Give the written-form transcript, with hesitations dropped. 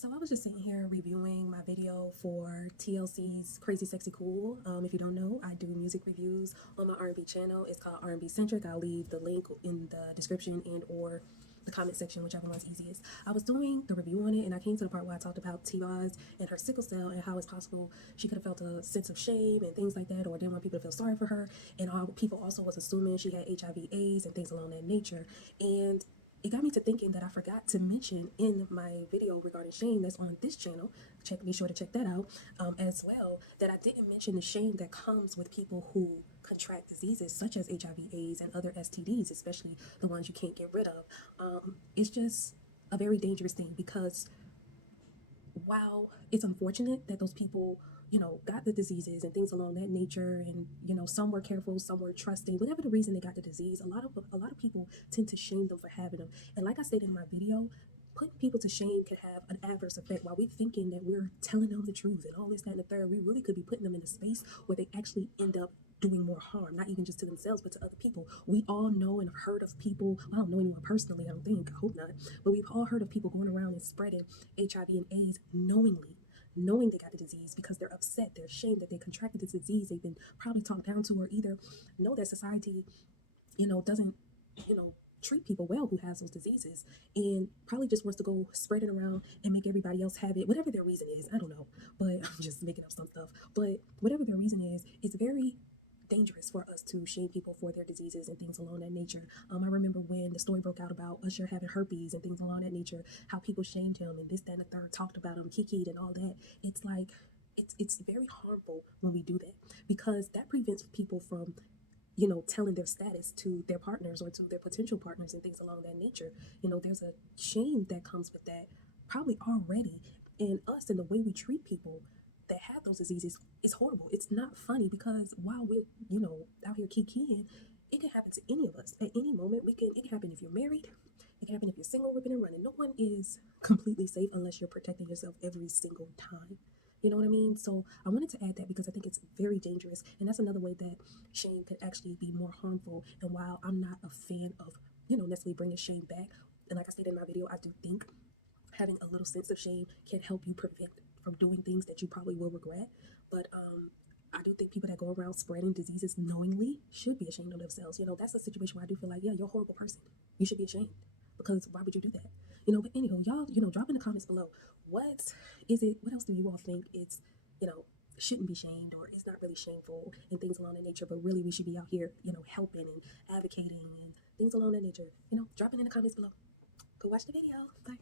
So I was just sitting here reviewing my video for TLC's Crazy Sexy Cool. If you don't know, I do music reviews on my R&B channel. It's called R&B Centric. I'll leave the link in the description and or the comment section, whichever one's easiest. I was doing the review on it and I came to the part where I talked about T-Boz and her sickle cell and how it's possible she could have felt a sense of shame and things like that, or didn't want people to feel sorry for her. And people also was assuming she had HIV/AIDS and things along that nature. And it got me to thinking that I forgot to mention in my video regarding shame that's on this channel. Be sure to check that out as well. That I didn't mention the shame that comes with people who contract diseases such as HIV/AIDS and other STDs, especially the ones you can't get rid of. It's just a very dangerous thing because while it's unfortunate that those people got the diseases and things along that nature, and some were careful, some were trusting, whatever the reason they got the disease, a lot of people tend to shame them for having them. And like I said in my video, putting people to shame can have an adverse effect. While we're thinking that we're telling them the truth and all this, that, and the third, we really could be putting them in a space where they actually end up doing more harm, not even just to themselves, but to other people. We all know and have heard of people, I don't know anyone personally, I don't think, I hope not, but we've all heard of people going around and spreading HIV and AIDS knowing they got the disease because they're upset, they're ashamed that they contracted this disease. They've been probably talked down to, or either know that society, doesn't, treat people well who has those diseases, and probably just wants to go spread it around and make everybody else have it, whatever their reason is. I don't know, but I'm just making up some stuff. But whatever their reason is, it's very dangerous for us to shame people for their diseases and things along that nature. I remember when the story broke out about Usher having herpes and things along that nature, how people shamed him and this, that, and the third, talked about him, kikied and all that. It's like, it's very harmful when we do that, because that prevents people from telling their status to their partners or to their potential partners and things along that nature. There's a shame that comes with that probably already. And us and the way we treat people that have those diseases is horrible. It's not funny, because while we're, out here kikiing, it can happen to any of us at any moment. It can happen if you're married. It can happen if you're single, ripping and running. No one is completely safe unless you're protecting yourself every single time. You know what I mean? So I wanted to add that because I think it's very dangerous. And that's another way that shame could actually be more harmful. And while I'm not a fan of, necessarily bringing shame back, and like I said in my video, I do think having a little sense of shame can help you prevent from doing things that you probably will regret. But I do think people that go around spreading diseases knowingly should be ashamed of themselves. That's a situation where I do feel like, yeah, you're a horrible person. You should be ashamed, because why would you do that? But anyway, y'all, drop in the comments below. What else do you all think is, shouldn't be shamed, or is not really shameful and things along that nature, but really we should be out here, helping and advocating and things along that nature. Drop it in the comments below. Go watch the video. Bye.